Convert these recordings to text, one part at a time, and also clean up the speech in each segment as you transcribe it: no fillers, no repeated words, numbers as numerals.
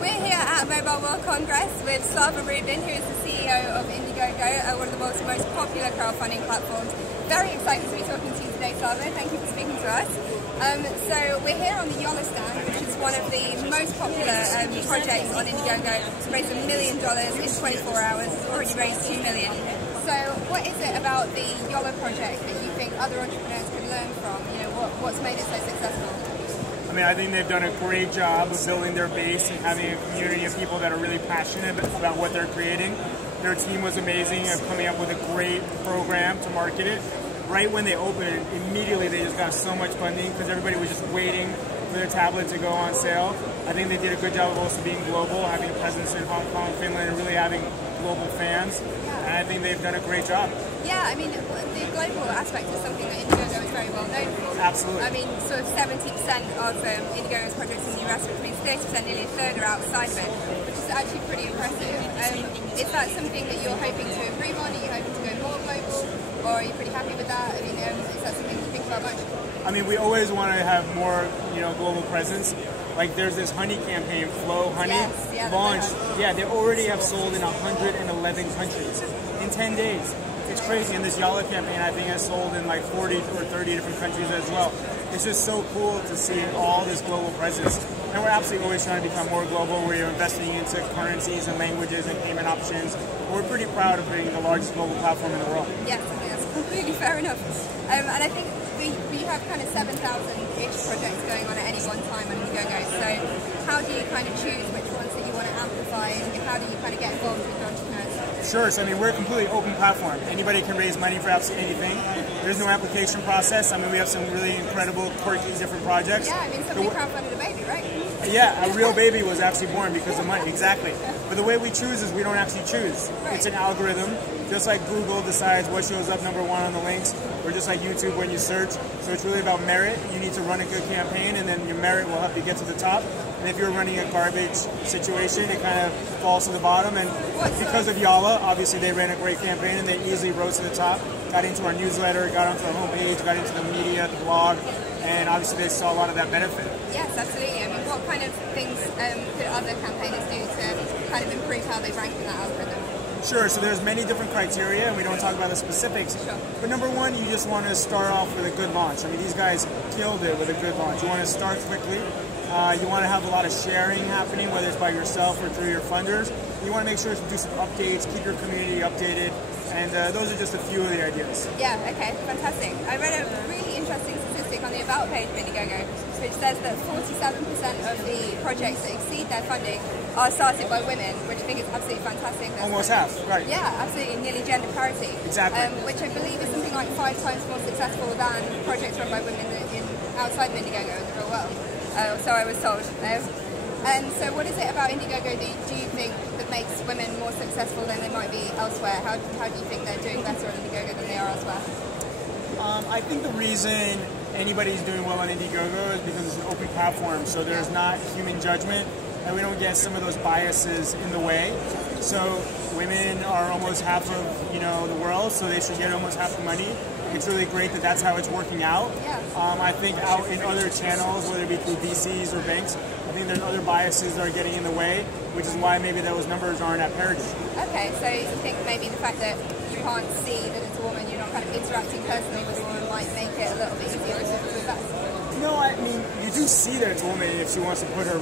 We're here at Mobile World Congress with Slava Rubin, who is the CEO of Indiegogo, one of the world's most popular crowdfunding platforms. Very excited to be talking to you today, Slava. Thank you for speaking to us. So we're here on the Jolla stand, which is one of the most popular projects on Indiegogo. It's raised $1 million in 24 hours. It's already raised $2 million. So what is it about the Jolla project that you think other entrepreneurs could learn from? You know, what's made it so successful? I mean, I think they've done a great job of building their base and having a community of people that are really passionate about what they're creating. Their team was amazing of coming up with a great program to market it. Right when they opened it, immediately they just got so much funding because everybody was just waiting for their tablet to go on sale. I think they did a good job of also being global, having a presence in Hong Kong, Finland, and really having global fans. And I think they've done a great job. Yeah, I mean, the global aspect is something that Indiegogo is very well known for. Absolutely. I mean, sort of 70% of Indiegogo's projects in the US, which means 30%, nearly a third, are outside of it, which is actually pretty impressive. Is that something that you're hoping to improve on? Are you hoping to go more global? Or are you pretty happy with that? I mean, is that something you think about much? I mean, we always want to have more, global presence. Like there's this honey campaign, FlowHive, launched. Yeah, they already have sold in 111 countries in 10 days. It's crazy. And this Jolla campaign, I think, has sold in like 40 or 30 different countries as well. It's just so cool to see all this global presence. And we're absolutely always trying to become more global. We're investing into currencies and languages and payment options. We're pretty proud of being the largest global platform in the world. Yes, I think that's completely fair enough. And I think we have kind of 7,000-ish projects going on at any one time on Indiegogo. So how do you kind of choose which ones that you want to amplify, and how do you kind of get involved with your entrepreneurs? Sure. So, I mean, we're a completely open platform. Anybody can raise money for absolutely anything. There's no application process. I mean, we have some really incredible, quirky, different projects. Yeah, I mean, somebody crowdfunded a baby, right? Yeah, a real baby was actually born because of money, exactly. But the way we choose is we don't actually choose. Right. It's an algorithm. Just like Google decides what shows up #1 on the links, or just like YouTube when you search. So it's really about merit. You need to run a good campaign, and then your merit will help you get to the top. And if you're running a garbage situation, it kind of falls to the bottom. And because of Jolla, obviously they ran a great campaign, and they easily rose to the top. Got into our newsletter, got onto our homepage, got into the media, the blog, and obviously they saw a lot of that benefit. Yes, absolutely. I mean, what kind of things could other campaigners do to kind of improve how they rank in that algorithm? Sure, so there's many different criteria, and we don't talk about the specifics. Sure. But number one, you just want to start off with a good launch. I mean, these guys killed it with a good launch. You want to start quickly. You want to have a lot of sharing happening, whether it's by yourself or through your funders. You want to make sure to do some updates, keep your community updated, and those are just a few of the ideas. Yeah, okay, fantastic. I read a really interesting statistic on the About page of Indiegogo, which says that 47% of the projects that exceed their funding are started by women, which I think is absolutely fantastic. Almost half, right. Yeah, absolutely, nearly gender parity. Exactly. Which I believe is something like 5 times more successful than projects run by women outside of Indiegogo in the real world. So I was told. And so what is it about Indiegogo do you think that makes women more successful than they might be elsewhere? How do you think they're doing better on Indiegogo than they are elsewhere? I think the reason anybody's doing well on Indiegogo is because it's an open platform, so there's not human judgment, and we don't get some of those biases in the way. So women are almost half of the world, so they should get almost half the money. It's really great that that's how it's working out. Yeah. I think out in other channels, whether it be through VCs or banks, I think there's other biases that are getting in the way, which is why maybe those numbers aren't at parity. Okay, so you think maybe the fact that you can't see that it's a woman, you're not kind of interacting personally with a woman, might make it a little bit easier to invest? No, I mean, you do see that it's a woman if she wants to put her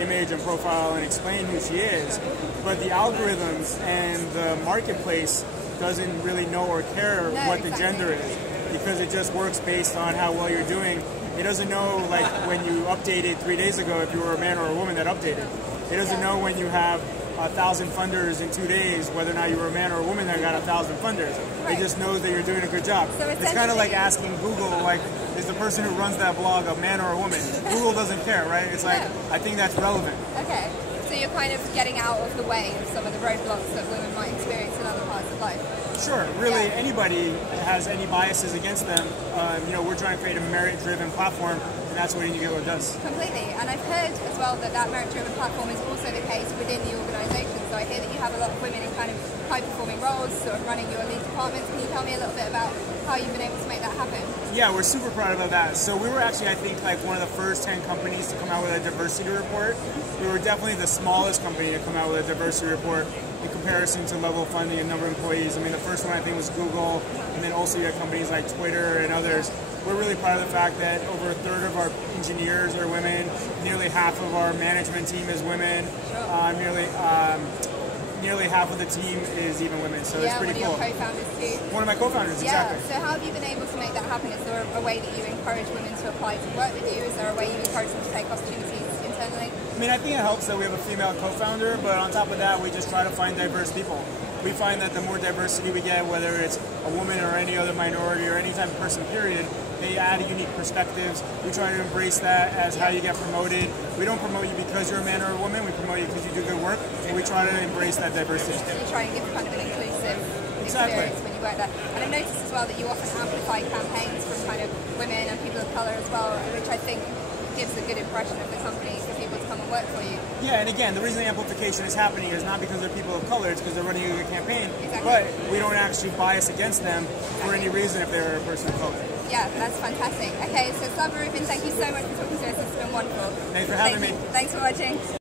image and profile and explain who she is, but the algorithms and the marketplace doesn't really know or care what the gender is, because it just works based on how well you're doing. It doesn't know, like, when you updated 3 days ago if you were a man or a woman that updated. It doesn't know when you have 1,000 funders in 2 days whether or not you were a man or a woman that got 1,000 funders. Right. It just knows that you're doing a good job. So it's kind of like asking Google, like, is the person who runs that blog a man or a woman? Google doesn't care, right? It's like, I think that's relevant. Okay. So you're kind of getting out of the way of some of the roadblocks that women might experience in other parts of life. Sure, really, anybody has any biases against them, we're trying to create a merit-driven platform, and that's what Indiegogo does. Completely, and I've heard as well that merit-driven platform is also the case within the organisation. So I hear that you have a lot of women in kind of high-performing roles, sort of running your lead departments. Can you tell me a little bit about how you've been able to make that happen. Yeah, we're super proud about that. So we were actually, I think, like one of the first 10 companies to come out with a diversity report. We were definitely the smallest company to come out with a diversity report in comparison to level of funding and number of employees. I mean, the first one I think was Google, and then also you had companies like Twitter and others. We're really proud of the fact that over a third of our engineers are women, nearly half of our management team is women, nearly half of the team is even women, so it's pretty cool. One of your co-founders too. One of my co-founders, exactly. So how have you been able to make that happen? Is there a way that you encourage women to apply to work with you? Is there a way you encourage them to take opportunities internally? I mean, I think it helps that we have a female co-founder, but on top of that, we just try to find diverse people. We find that the more diversity we get, whether it's a woman or any other minority or any type of person, period, they add unique perspectives. We try to embrace that as how you get promoted. We don't promote you because you're a man or a woman. We promote you because you do good work, and we try to embrace that diversity. So you try and give kind of an inclusive experience when you work there. And I've noticed as well that you often amplify campaigns from kind of women and people of colour as well, which I think gives a good impression of the company for people to come and work for you. Yeah, and again, the reason the amplification is happening is not because they're people of color, it's because they're running a good campaign, but we don't actually bias against them for any reason if they're a person of color. Yeah, that's fantastic. Okay, so Slava Rubin, thank you so much for talking to us. It's been wonderful. Thanks for having me. Thanks for watching.